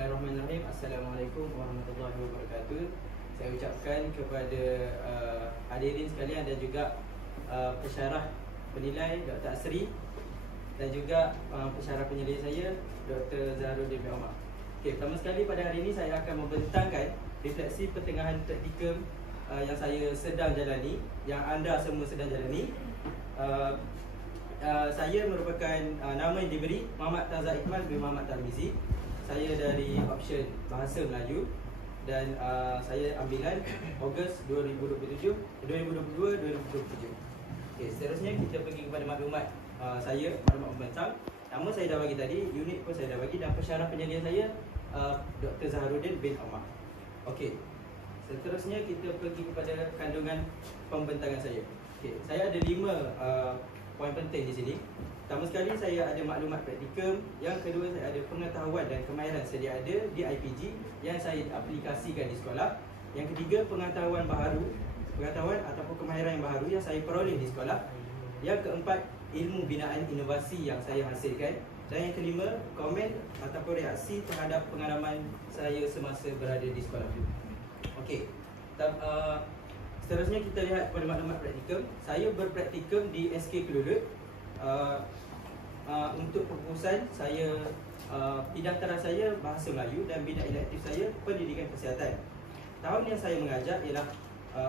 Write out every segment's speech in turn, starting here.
Bismillahirrahmanirrahim. Assalamualaikum warahmatullahi wabarakatuh. Saya ucapkan kepada hadirin sekalian dan juga pensyarah penilai Dr. Asri dan juga pensyarah penilai saya Dr. Zaharuddin bin Omar. Okey, pertama sekali pada hari ini saya akan membentangkan refleksi pertengahan praktikum yang saya sedang jalani, yang anda semua sedang jalani. Saya merupakan nama yang diberi Muhammad Taza Iqmal bin Muhammad Tarmizi. Saya dari option Bahasa Melayu dan saya ambilan Ogos 2022. Okey, seterusnya kita pergi kepada maklumat saya, maklumat pembentang. Nama saya dah bagi tadi, unit pun saya dah bagi, dan pensyarah penyelidikan saya Dr. Zaharuddin bin Omar. Okey, seterusnya kita pergi kepada kandungan pembentangan saya. Okey, saya ada 5 poin penting di sini. Pertama sekali saya ada maklumat praktikum, yang kedua saya ada pengetahuan dan kemahiran sedia ada di IPG yang saya aplikasikan di sekolah. Yang ketiga, pengetahuan ataupun kemahiran yang baru yang saya peroleh di sekolah. Yang keempat, ilmu binaan inovasi yang saya hasilkan. Dan yang kelima, komen ataupun reaksi terhadap pengalaman saya semasa berada di sekolah itu. Okey. Seterusnya kita lihat kepada maklumat praktikum. Saya berpraktikum di SK Kelulut. Untuk fokusan saya, bidang antara saya Bahasa Melayu dan bidang elektif saya Pendidikan Kesihatan. Tahun yang saya mengajar ialah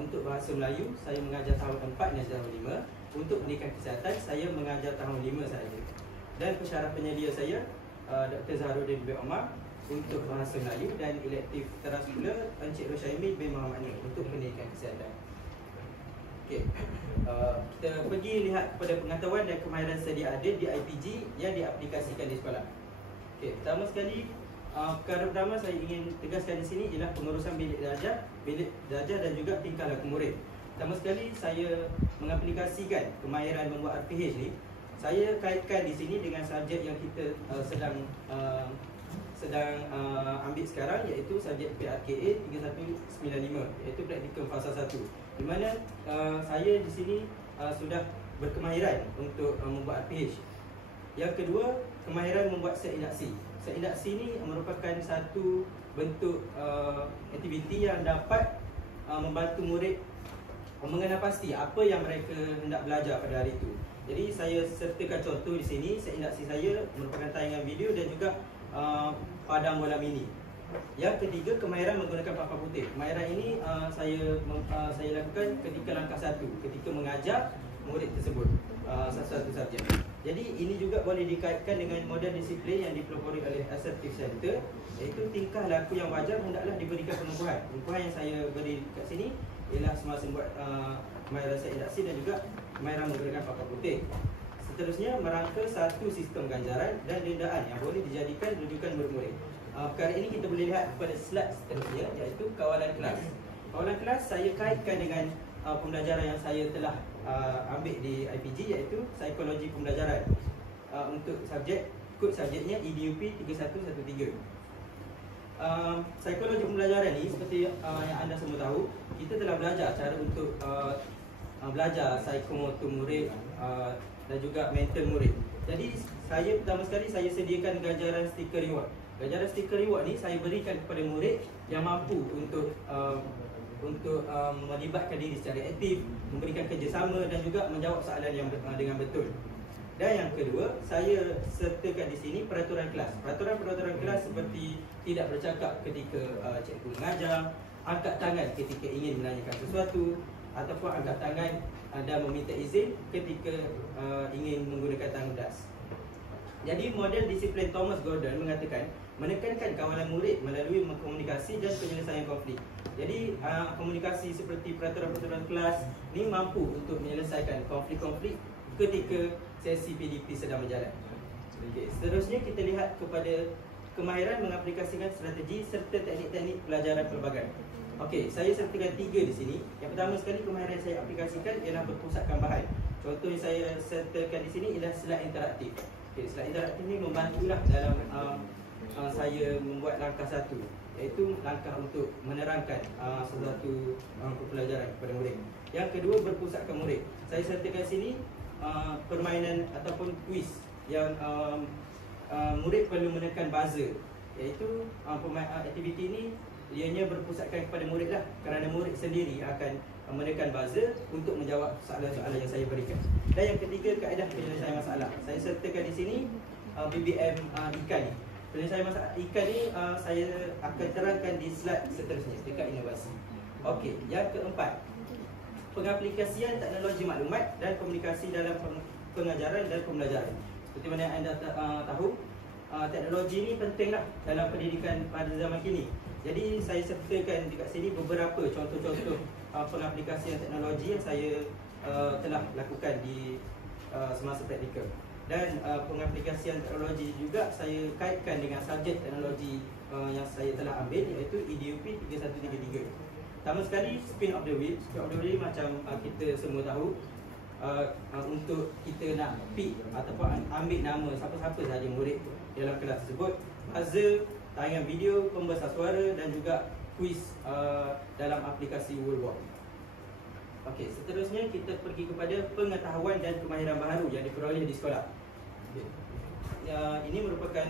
untuk Bahasa Melayu saya mengajar tahun 4 dan tahun 5. Untuk Pendidikan Kesihatan saya mengajar tahun 5 sahaja. Dan pensyarah penyedia saya Dr. Zaharuddin bin Omar untuk Bahasa Melayu, dan elektif teras pula Encik Rosyaimi bin Muhammad Nur untuk Pendidikan Kesihatan. Okey, kita pergi lihat kepada pengetahuan dan kemahiran sedia ada di IPG yang diaplikasikan di sekolah. Okey, pertama sekali, perkara pertama saya ingin tegaskan di sini ialah pengurusan bilik darjah dan juga tingkah laku murid. Pertama sekali saya mengaplikasikan kemahiran membuat RPH ni. Saya kaitkan di sini dengan subjek yang kita sedang ambil sekarang, iaitu subjek PRKA 3195, iaitu praktikum fasa 1, di mana saya di sini sudah berkemahiran untuk membuat RPH. Yang kedua, kemahiran membuat set induksi. Set induksi ini merupakan satu bentuk aktiviti yang dapat membantu murid mengenal pasti apa yang mereka hendak belajar pada hari itu. Jadi saya sertakan contoh di sini. Set induksi saya merupakan tayangan video dan juga padang bola mini. Yang ketiga, kemahiran menggunakan papan putih. Kemahiran ini saya lakukan ketika langkah 1, ketika mengajar murid tersebut satu-satu subjek. Jadi ini juga boleh dikaitkan dengan model disiplin yang dipelopori oleh Assertive Center, iaitu tingkah laku yang wajar hendaklah diberikan penumpuhan. Penumpuhan yang saya beri kat sini ialah semasa membuat kemahiran set induksi dan juga kemahiran menggunakan papan putih. Seterusnya, merangka satu sistem ganjaran dan dendaan yang boleh dijadikan rujukan bermurid. Perkara ini kita boleh lihat pada slide seterusnya, iaitu kawalan kelas. Kawalan kelas saya kaitkan dengan pembelajaran yang saya telah ambil di IPG, iaitu psikologi pembelajaran. Untuk subjek, kod subjeknya EDUP 3113. Psikologi pembelajaran ni seperti yang anda semua tahu, kita telah belajar cara untuk belajar psikomotor murid dan juga mental murid. Jadi saya pertama sekali saya sediakan ganjaran stiker reward. Ganjaran stiker reward ni saya berikan kepada murid yang mampu untuk melibatkan diri secara aktif, memberikan kerjasama dan juga menjawab soalan yang dengan betul. Dan yang kedua, saya sertakan di sini peraturan kelas. Peraturan kelas seperti tidak bercakap ketika cikgu mengajar, angkat tangan ketika ingin menanyakan sesuatu, ataupun angkat tangan dan meminta izin ketika ingin menggunakan tandas. Jadi model disiplin Thomas Gordon mengatakan menekankan kawalan murid melalui komunikasi dan penyelesaian konflik. Jadi komunikasi seperti peraturan-peraturan kelas ni mampu untuk menyelesaikan konflik-konflik ketika sesi PDP sedang berjalan. Okay. Seterusnya kita lihat kepada kemahiran mengaplikasikan strategi serta teknik-teknik pelajaran pelbagai. Okey, saya sertakan 3 di sini. Yang pertama sekali, kemahiran yang saya aplikasikan ialah berpusatkan bahan. Contoh yang saya sertakan di sini ialah slide interaktif. Okey, slide interaktif ni membantulah dalam saya membuat langkah 1, iaitu langkah untuk menerangkan sesuatu pelajaran kepada murid. Yang kedua, berpusatkan murid. Saya sertakan sini permainan ataupun kuis yang murid perlu menekan buzzer iaitu aktiviti ini ianya berpusatkan kepada murid lah, kerana murid sendiri akan menekan buzzer untuk menjawab soalan-soalan yang saya berikan. Dan yang ketiga, kaedah penyelesaian masalah. Saya sertakan di sini BBM ikan ni. Penyelesaian masalah ikan ni saya akan terangkan di slide seterusnya dekat inovasi. Okey, yang keempat, pengaplikasian teknologi maklumat dan komunikasi dalam pengajaran dan pembelajaran. Seperti mana yang anda tahu, teknologi ni pentinglah dalam pendidikan pada zaman kini. Jadi saya sertakan dekat sini beberapa contoh-contoh pengaplikasian teknologi yang saya telah lakukan di semasa praktikal. Dan pengaplikasian teknologi juga saya kaitkan dengan subjek teknologi yang saya telah ambil, iaitu EDUP 3133. Pertama sekali, spin of the wheel. Spin of the wheel macam kita semua tahu, untuk kita nak pick ataupun ambil nama siapa-siapa sahaja murid dalam kelas tersebut, buzzer, tayangan video, pembesar suara dan juga kuis dalam aplikasi Worldwalk. Okey, seterusnya kita pergi kepada pengetahuan dan kemahiran baharu yang diperoleh di sekolah. Okay. Ini merupakan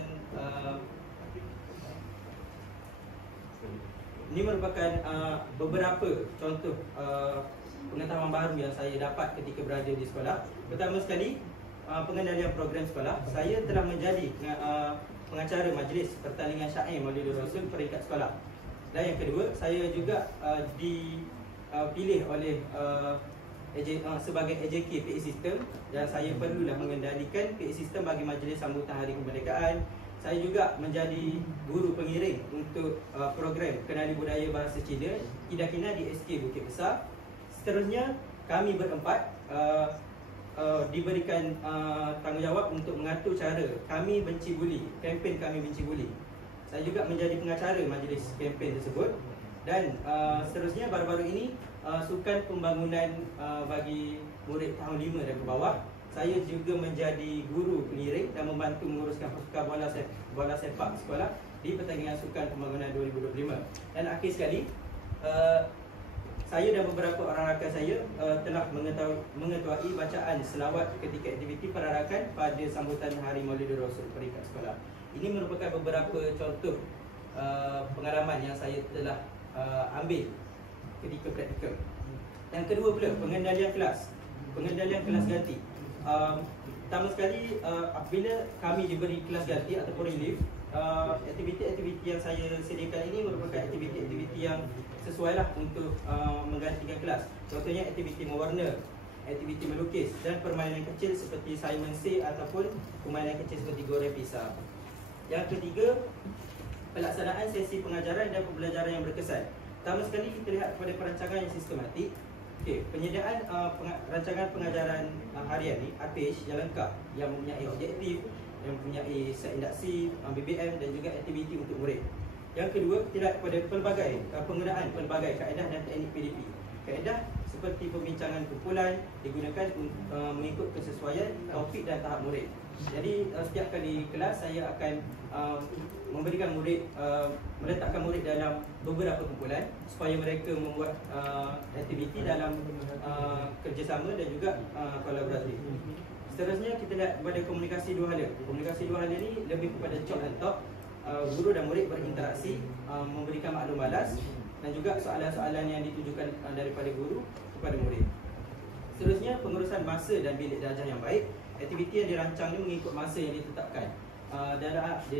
beberapa contoh pengetahuan baru yang saya dapat ketika berada di sekolah. Pertama sekali, pengendalian program sekolah. Saya telah menjadi pengacara majlis pertandingan syair Maulidur Rasul peringkat sekolah. Dan yang kedua, saya juga dipilih oleh sebagai AJK PA System, dan saya perlulah mengendalikan PA System bagi majlis sambutan Hari Kemerdekaan. Saya juga menjadi guru pengiring untuk program Kenali Budaya Bahasa Cina Kina di SK Bukit Besar. Seterusnya, kami berempat diberikan tanggungjawab untuk mengatur cara kami benci buli, kempen kami benci buli. Saya juga menjadi pengacara majlis kempen tersebut. Dan seterusnya, baru-baru ini sukan pembangunan bagi murid tahun 5 dan ke bawah, saya juga menjadi guru pengiring dan membantu menguruskan pasukan bola sepak sekolah di pertandingan sukan pembangunan 2025. Dan akhir sekali, saya dan beberapa orang rakan saya telah mengetuai bacaan selawat ketika aktiviti perarakan pada sambutan Hari Maulidur Rasul peringkat sekolah. Ini merupakan beberapa contoh pengalaman yang saya telah ambil ketika praktikal. Yang kedua pula, pengendalian kelas. Pengendalian kelas ganti. Pertama sekali, apabila kami diberi kelas ganti ataupun relief, aktiviti-aktiviti yang saya sediakan ini merupakan aktiviti-aktiviti yang sesuailah untuk menggantikan kelas. Contohnya aktiviti mewarna, aktiviti melukis dan permainan kecil seperti Simon Say ataupun permainan kecil seperti goreng pisang. Yang ketiga, pelaksanaan sesi pengajaran dan pembelajaran yang berkesan. Pertama sekali, kita lihat kepada perancangan yang sistematik. Okey, penyediaan rancangan pengajaran harian ni RPH yang lengkap, yang mempunyai objektif, yang mempunyai set induksi, BBM dan juga aktiviti untuk murid. Yang kedua, kita lihat kepada penggunaan pelbagai kaedah dan teknik PDP. Kaedah seperti pembincangan kumpulan digunakan mengikut kesesuaian topik dan tahap murid. Jadi setiap kali kelas saya akan memberikan murid, meletakkan murid dalam beberapa kumpulan supaya mereka membuat aktiviti dalam kerjasama dan juga kolaboratif. Seterusnya, kita lihat kepada komunikasi dua hala. Komunikasi dua hala ni lebih kepada chalk and talk. Guru dan murid berinteraksi, memberikan maklum balas dan juga soalan-soalan yang ditujukan daripada guru kepada murid. Seterusnya, pengurusan masa dan bilik darjah yang baik. Aktiviti yang dirancang ini mengikut masa yang ditetapkan. Di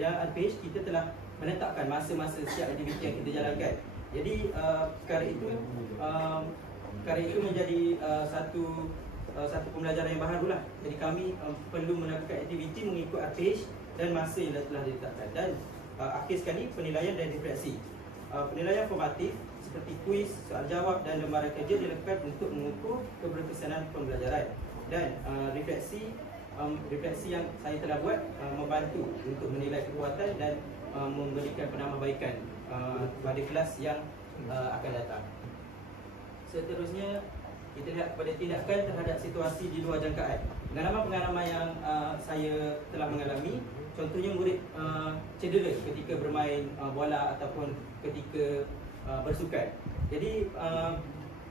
dalam RPH kita telah menetapkan masa-masa setiap aktiviti yang kita jalankan. Jadi perkara itu menjadi satu pembelajaran yang baharulah. Jadi kami perlu melakukan aktiviti mengikut RPH dan masa yang telah ditetapkan. Dan akhir sekali, penilaian dan refleksi. Penilaian formatif seperti kuis, soal jawab dan lembaran kerja dilakukan untuk mengukur keberkesanan pembelajaran. Dan refleksi yang saya telah buat membantu untuk menilai kekuatan dan memberikan penambahbaikan pada kelas yang akan datang. Seterusnya, kita lihat kepada tindakan terhadap situasi di luar jangkaan. Pengalaman yang saya telah mengalami, contohnya murid cedera ketika bermain bola ataupun ketika bersukan. Jadi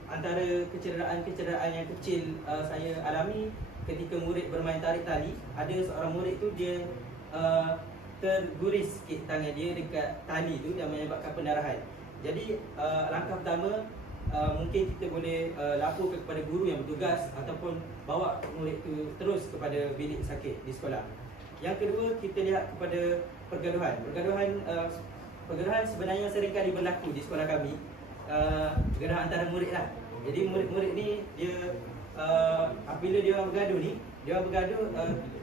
antara kecederaan yang kecil saya alami ketika murid bermain tarik tali. Ada seorang murid tu dia terguris sikit tangan dia dekat tali tu yang menyebabkan pendarahan. Jadi langkah pertama, mungkin kita boleh laporkan kepada guru yang bertugas ataupun bawa murid tu terus kepada bilik sakit di sekolah. Yang kedua, kita lihat kepada pergaduhan. Pergaduhan sebenarnya sering kali berlaku di sekolah kami. Pergaduhan antara murid lah. Jadi murid-murid ni dia apabila dia bergaduh ni, dia bergaduh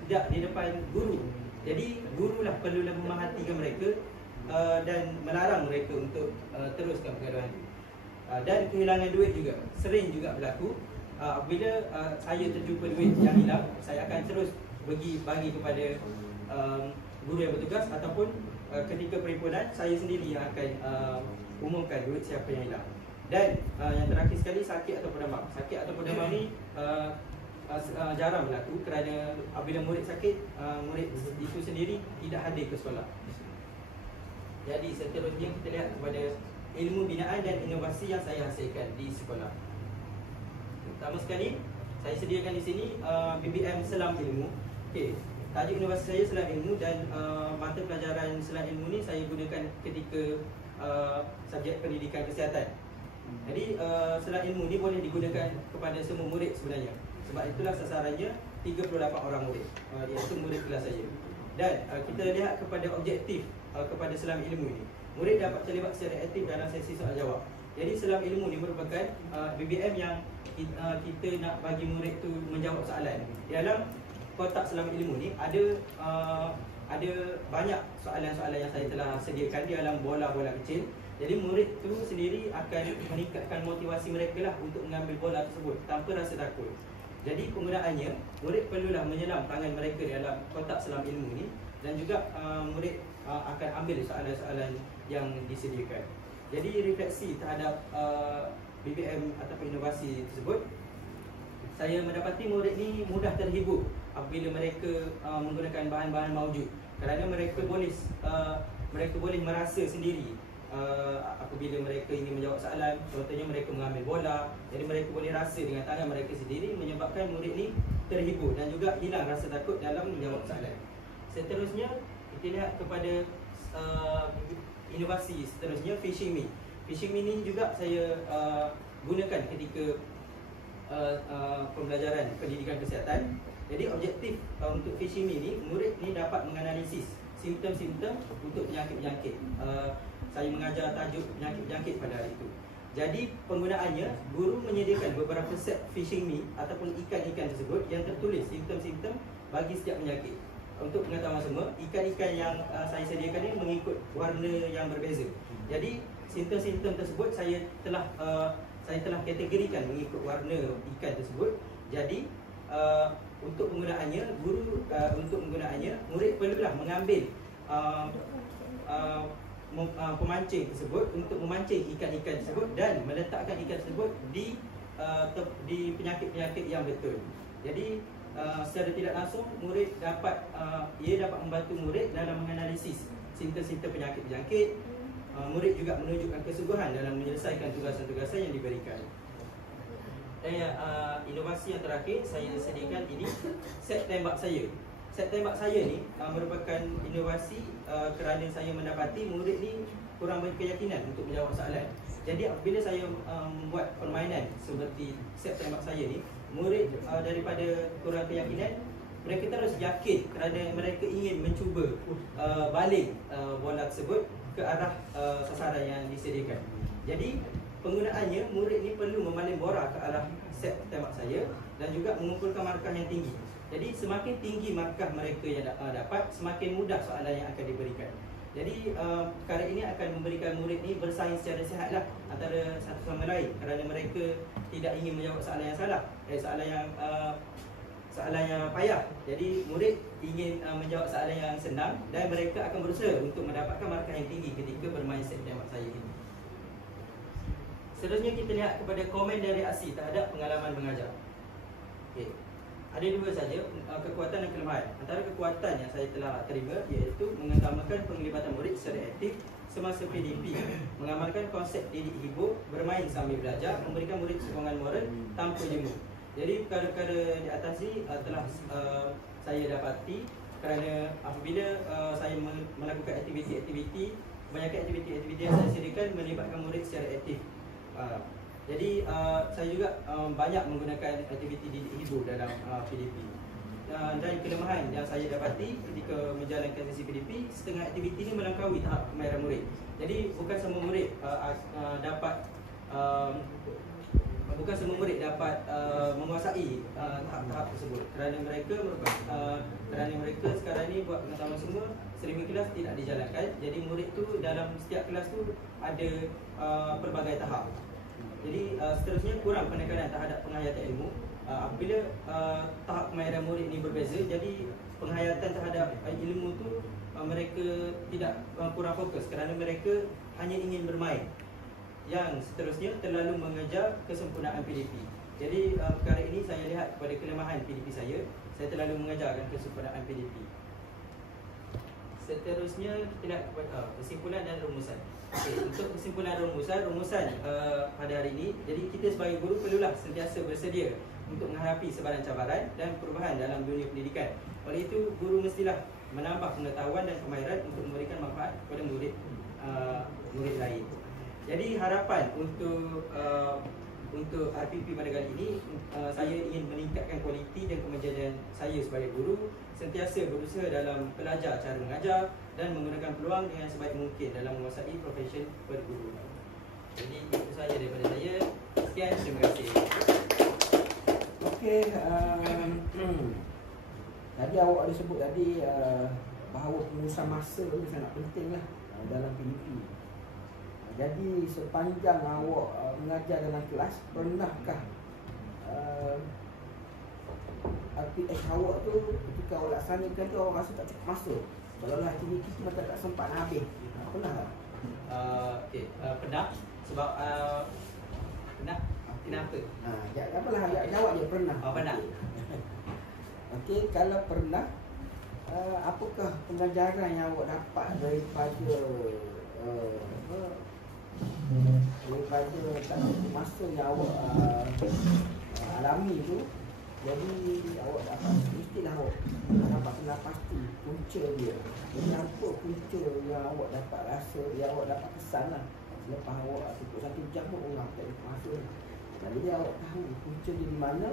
tidak di depan guru. Jadi gurulah perlulah memerhatikan mereka dan melarang mereka untuk teruskan pergaduhan itu. Dan kehilangan duit juga sering juga berlaku. Apabila saya terjumpa duit yang hilang, saya akan terus bagi kepada guru yang bertugas ataupun ketika perhimpunan saya sendiri yang akan umumkan duit siapa yang hilang. Dan yang terakhir sekali, sakit ataupun demam. Sakit ataupun demam ni jarang berlaku kerana apabila murid sakit, murid itu sendiri tidak hadir ke sekolah. Jadi seterusnya kita lihat kepada ilmu binaan dan inovasi yang saya hasilkan di sekolah. Pertama sekali, saya sediakan di sini BBM Selam Ilmu. Okey, tajuk inovasi saya Selam Ilmu, dan mata pelajaran Selam Ilmu ni saya gunakan ketika subjek pendidikan kesihatan. Jadi Selam Ilmu ni boleh digunakan kepada semua murid sebenarnya. Sebab itulah sasarannya 38 orang murid, iaitu murid kelas saya. Dan kita lihat kepada objektif kepada Selam Ilmu ini. Murid dapat terlibat secara aktif dalam sesi soal jawab. Jadi Selam Ilmu ni merupakan BBM yang kita nak bagi murid tu menjawab soalan. Di dalam kotak Selam Ilmu ni ada banyak soalan-soalan yang saya telah sediakan di dalam bola-bola kecil. Jadi murid tu sendiri akan meningkatkan motivasi mereka lah untuk mengambil bola tersebut tanpa rasa takut. Jadi penggunaannya, murid perlulah menyelam tangan mereka dalam kotak Selam Ilmu ni, dan juga murid akan ambil soalan-soalan yang disediakan. Jadi refleksi terhadap BBM ataupun inovasi tersebut, saya mendapati murid ni mudah terhibur apabila mereka menggunakan bahan-bahan maujud, kerana mereka boleh merasa sendiri apabila mereka ingin menjawab soalan. Contohnya mereka mengambil bola, jadi mereka boleh rasa dengan tangan mereka sendiri, menyebabkan murid ni terhibur dan juga hilang rasa takut dalam menjawab soalan. Seterusnya kita lihat kepada inovasi seterusnya, Fishing Me. Fishing Me ni juga saya gunakan ketika pembelajaran pendidikan kesihatan. Jadi objektif untuk Fishing Me ni, murid ni dapat menganalisis simptom-simptom untuk penyakit-penyakit. Saya mengajar tajuk penyakit-penyakit pada hari itu. Jadi penggunaannya, guru menyediakan beberapa set Fishing Me ataupun ikan-ikan tersebut yang tertulis simptom-simptom bagi setiap penyakit. Untuk pengetahuan semua, ikan-ikan yang saya sediakan ini mengikut warna yang berbeza. Jadi simptom-simptom tersebut saya telah kategorikan mengikut warna ikan tersebut. Jadi untuk penggunaannya, murid perlulah mengambil pemancing tersebut untuk memancing ikan-ikan tersebut dan meletakkan ikan tersebut di penyakit-penyakit yang betul. Jadi secara tidak langsung murid dapat membantu murid dalam menganalisis simptom-simptom penyakit-penyakit. Murid juga menunjukkan kesungguhan dalam menyelesaikan tugasan-tugasan yang diberikan. Dan inovasi yang terakhir saya sediakan ini, set tembak saya. Set tembak saya ni merupakan inovasi kerana saya mendapati murid ni kurang berkeyakinan untuk menjawab soalan. Jadi apabila saya membuat permainan seperti set tembak saya ni, murid daripada kurang keyakinan, mereka terus yakin kerana mereka ingin mencuba balik bola tersebut ke arah sasaran yang disediakan. Jadi penggunaannya, murid ni perlu memalin bola ke arah set tembak saya dan juga mengumpulkan markah yang tinggi. Jadi semakin tinggi markah mereka yang dapat, semakin mudah soalan yang akan diberikan. Jadi perkara ini akan memberikan murid ni bersaing secara sihatlah antara satu sama lain, kerana mereka tidak ingin menjawab soalan yang salah, soalan yang payah. Jadi murid ingin menjawab soalan yang senang dan mereka akan berusaha untuk mendapatkan markah yang tinggi ketika bermain set tembak saya ini. Seterusnya kita lihat kepada komen dan reaksi terhadap pengalaman mengajar. Okey. Ada dua saja kekuatan dan kelemahan. Antara kekuatan yang saya telah terima iaitu mengetamakan penglibatan murid secara aktif semasa PDP, mengamalkan konsep didik hibur, bermain sambil belajar, memberikan murid sokongan moral tanpa jemu. Jadi perkara-perkara di atas ini telah saya dapati kerana apabila saya melakukan aktiviti-aktiviti, kebanyakan aktiviti-aktiviti yang saya sediakan melibatkan murid secara aktif. Jadi saya juga banyak menggunakan aktiviti didik hibur dalam PDP. Dan kelemahan yang saya dapati ketika menjalankan sesi PDP, setengah aktiviti ini melampaui tahap kemahiran murid. Jadi bukan semua murid dapat menguasai tahap-tahap tersebut, kerana mereka sekarang ni buat pengetahuan semua streaming kelas tidak dijalankan. Jadi murid tu dalam setiap kelas tu ada pelbagai tahap. Jadi seterusnya kurang penekanan terhadap penghayatan ilmu. Apabila tahap kemahiran murid ini berbeza, jadi penghayatan terhadap ilmu tu mereka tidak kurang fokus kerana mereka hanya ingin bermain. Yang seterusnya terlalu mengejar kesempurnaan PDP. Jadi perkara ini saya lihat kepada kelemahan PDP saya terlalu mengejarkan kesempurnaan PDP. Seterusnya kita lihat kesimpulan dan rumusan. Untuk kesimpulan rumusan pada hari ini, jadi kita sebagai guru perlulah sentiasa bersedia untuk menghadapi sebarang cabaran dan perubahan dalam dunia pendidikan. Oleh itu, guru mestilah menambah pengetahuan dan kemahiran untuk memberikan manfaat kepada murid lain. Jadi harapan untuk RPP pada kali ini, saya ingin meningkatkan kualiti dan kemajuan saya sebagai guru, sentiasa berusaha dalam belajar cara mengajar dan menggunakan peluang dengan sebaik mungkin dalam menguasai profesyen perguru. Jadi itu sahaja daripada saya. Sekian, terima kasih. Okey, tadi awak ada sebut tadi bahawa pengurusan masa itu sangat penting lah dalam PDP. Jadi sepanjang awak mengajar dalam kelas, pernahkah RPH awak tu ketika awak laksanakan tu awak rasa tak cukup masa? Kalau lah aktiviti tu macam tak sempat nak habis, pernah tak? Pernah. Sebab pernah. Kenapa? Apalah, jawab dia pernah. Pernah. Okey, kalau pernah, apakah pengajaran yang awak dapat daripada masa yang awak alami tu? Jadi awak dapat, mestilah awak dapat kenal pasti punca dia. Jadi apa punca yang awak dapat rasa, yang awak dapat kesan lah selepas awak cukup 1 jam pun orang tak ada masa. Jadi awak tahu punca dia di mana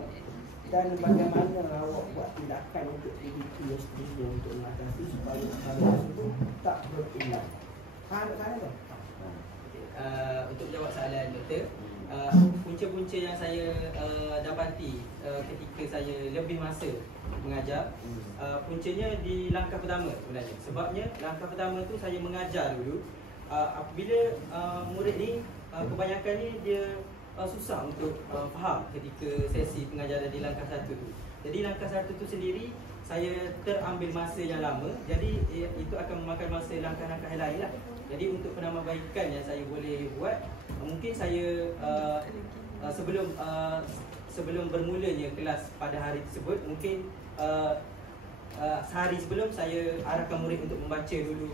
dan bagaimana awak buat tindakan untuk PDP yang seterusnya untuk mengatasi supaya hal tersebut tak berulang. Faham tak tu? Untuk jawab soalan doktor, punca-punca yang saya dapati ketika saya lebih masa mengajar, puncanya di langkah pertama sebenarnya. Sebabnya langkah pertama tu saya mengajar dulu. Apabila murid ni kebanyakan ni dia susah untuk faham ketika sesi pengajaran di langkah 1 tu. Jadi langkah 1 tu sendiri saya terambil masa yang lama. Jadi itu akan memakan masa langkah-langkah yang lain lah. Jadi untuk penambahbaikan yang saya boleh buat, mungkin saya sebelum bermulanya kelas pada hari tersebut, mungkin sehari sebelum saya arahkan murid untuk membaca dulu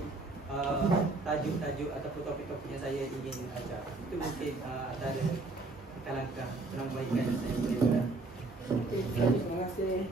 tajuk-tajuk ataupun topik-topik yang saya ingin ajar. Itu mungkin antara langkah penambahbaikan yang saya boleh buat. Terima kasih.